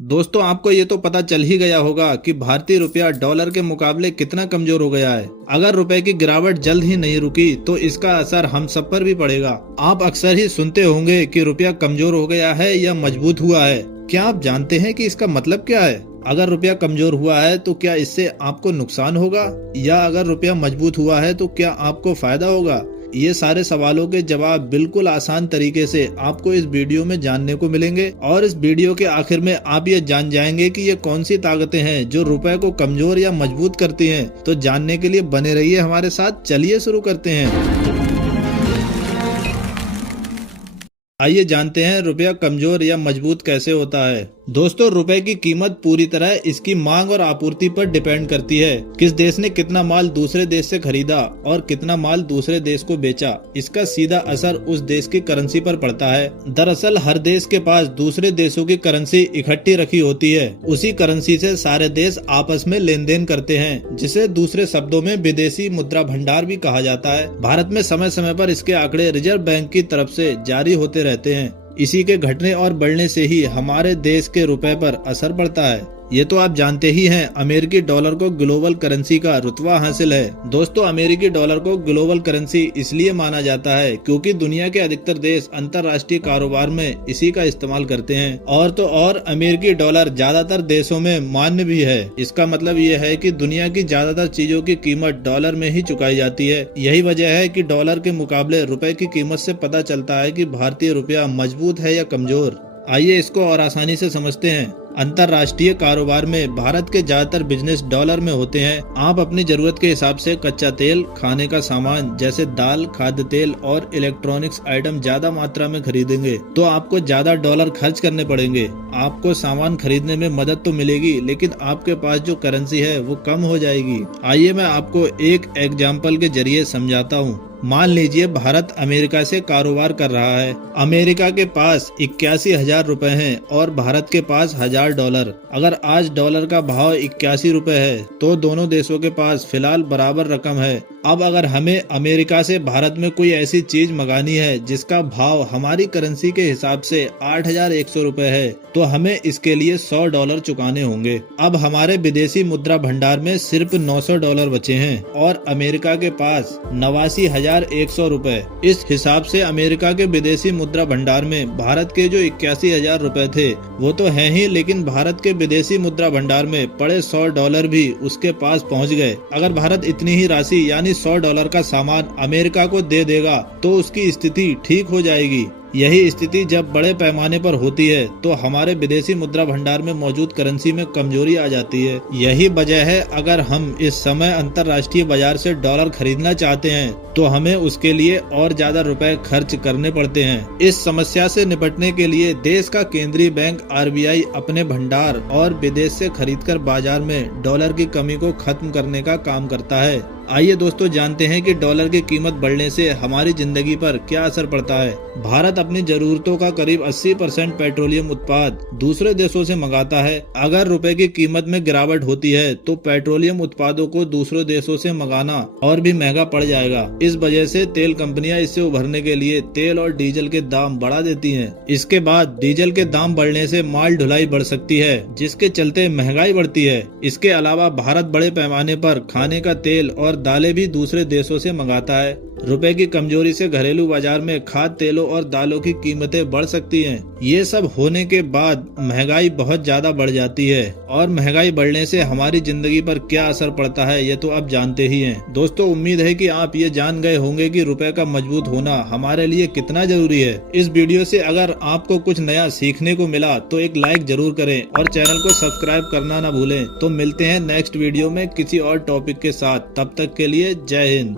दोस्तों आपको ये तो पता चल ही गया होगा कि भारतीय रुपया डॉलर के मुकाबले कितना कमजोर हो गया है। अगर रुपए की गिरावट जल्द ही नहीं रुकी तो इसका असर हम सब पर भी पड़ेगा। आप अक्सर ही सुनते होंगे कि रुपया कमजोर हो गया है या मजबूत हुआ है। क्या आप जानते हैं कि इसका मतलब क्या है? अगर रुपया कमजोर हुआ है तो क्या इससे आपको नुकसान होगा, या अगर रुपया मजबूत हुआ है तो क्या आपको फायदा होगा? ये सारे सवालों के जवाब बिल्कुल आसान तरीके से आपको इस वीडियो में जानने को मिलेंगे, और इस वीडियो के आखिर में आप ये जान जाएंगे कि ये कौन सी ताकतें हैं जो रुपए को कमजोर या मजबूत करती हैं। तो जानने के लिए बने रहिए हमारे साथ। चलिए शुरू करते हैं। आइए जानते हैं रुपया कमजोर या मजबूत कैसे होता है। दोस्तों, रुपए की कीमत पूरी तरह इसकी मांग और आपूर्ति पर डिपेंड करती है। किस देश ने कितना माल दूसरे देश से खरीदा और कितना माल दूसरे देश को बेचा, इसका सीधा असर उस देश की करेंसी पर पड़ता है। दरअसल हर देश के पास दूसरे देशों की करेंसी इकट्ठी रखी होती है। उसी करेंसी से सारे देश आपस में लेन देन करते हैं, जिसे दूसरे शब्दों में विदेशी मुद्रा भंडार भी कहा जाता है। भारत में समय समय पर इसके आंकड़े रिजर्व बैंक की तरफ से जारी होते रहते हैं। इसी के घटने और बढ़ने से ही हमारे देश के रुपए पर असर पड़ता है। ये तो आप जानते ही हैं, अमेरिकी डॉलर को ग्लोबल करेंसी का रुतबा हासिल है। दोस्तों, अमेरिकी डॉलर को ग्लोबल करेंसी इसलिए माना जाता है क्योंकि दुनिया के अधिकतर देश अंतर्राष्ट्रीय कारोबार में इसी का इस्तेमाल करते हैं। और तो और अमेरिकी डॉलर ज्यादातर देशों में मान्य भी है। इसका मतलब ये है कि दुनिया की ज्यादातर चीजों की कीमत डॉलर में ही चुकाई जाती है। यही वजह है कि डॉलर के मुकाबले रुपए की कीमत से पता चलता है कि भारतीय रुपया मजबूत है या कमजोर। आइए इसको और आसानी से समझते हैं। अंतर्राष्ट्रीय कारोबार में भारत के ज्यादातर बिजनेस डॉलर में होते हैं। आप अपनी जरूरत के हिसाब से कच्चा तेल, खाने का सामान जैसे दाल, खाद्य तेल और इलेक्ट्रॉनिक्स आइटम ज्यादा मात्रा में खरीदेंगे तो आपको ज्यादा डॉलर खर्च करने पड़ेंगे। आपको सामान खरीदने में मदद तो मिलेगी, लेकिन आपके पास जो करेंसी है वो कम हो जाएगी। आइए मैं आपको एक एग्जाम्पल के जरिए समझाता हूँ। मान लीजिए भारत अमेरिका से कारोबार कर रहा है। अमेरिका के पास 81,000 रुपए हैं और भारत के पास $1,000। अगर आज डॉलर का भाव 81 रुपए है तो दोनों देशों के पास फिलहाल बराबर रकम है। अब अगर हमें अमेरिका से भारत में कोई ऐसी चीज मंगानी है जिसका भाव हमारी करेंसी के हिसाब से 8,100 रुपए है तो हमें इसके लिए $100 चुकाने होंगे। अब हमारे विदेशी मुद्रा भंडार में सिर्फ $900 बचे हैं और अमेरिका के पास 89,100 रुपए। इस हिसाब से अमेरिका के विदेशी मुद्रा भंडार में भारत के जो 81,000 रुपए थे वो तो है ही, लेकिन भारत के विदेशी मुद्रा भंडार में पड़े $100 भी उसके पास पहुंच गए। अगर भारत इतनी ही राशि यानी $100 का सामान अमेरिका को दे देगा तो उसकी स्थिति ठीक हो जाएगी। यही स्थिति जब बड़े पैमाने पर होती है तो हमारे विदेशी मुद्रा भंडार में मौजूद करेंसी में कमजोरी आ जाती है। यही वजह है अगर हम इस समय अंतर्राष्ट्रीय बाजार से डॉलर खरीदना चाहते हैं तो हमें उसके लिए और ज्यादा रुपए खर्च करने पड़ते हैं। इस समस्या से निपटने के लिए देश का केंद्रीय बैंक RBI अपने भंडार और विदेश से खरीदकर बाजार में डॉलर की कमी को खत्म करने का काम करता है। आइए दोस्तों जानते हैं कि डॉलर की कीमत बढ़ने से हमारी जिंदगी पर क्या असर पड़ता है। भारत अपनी जरूरतों का करीब 80% पेट्रोलियम उत्पाद दूसरे देशों से मंगाता है। अगर रुपए की कीमत में गिरावट होती है तो पेट्रोलियम उत्पादों को दूसरे देशों से मंगाना और भी महंगा पड़ जाएगा। इस वजह से तेल कंपनियां इससे उभरने के लिए तेल और डीजल के दाम बढ़ा देती हैं। इसके बाद डीजल के दाम बढ़ने से माल ढुलाई बढ़ सकती है, जिसके चलते महंगाई बढ़ती है। इसके अलावा भारत बड़े पैमाने पर खाने का तेल और दालें भी दूसरे देशों से मंगाता है। रुपए की कमजोरी से घरेलू बाजार में खाद्य तेलों और दालों की कीमतें बढ़ सकती हैं। ये सब होने के बाद महंगाई बहुत ज्यादा बढ़ जाती है, और महंगाई बढ़ने से हमारी जिंदगी पर क्या असर पड़ता है ये तो आप जानते ही हैं। दोस्तों, उम्मीद है कि आप ये जान गए होंगे कि रुपए का मजबूत होना हमारे लिए कितना जरूरी है। इस वीडियो से अगर आपको कुछ नया सीखने को मिला तो एक लाइक जरूर करें और चैनल को सब्सक्राइब करना ना भूलें। तो मिलते हैं नेक्स्ट वीडियो में किसी और टॉपिक के साथ। तब तक के लिए जय हिंद।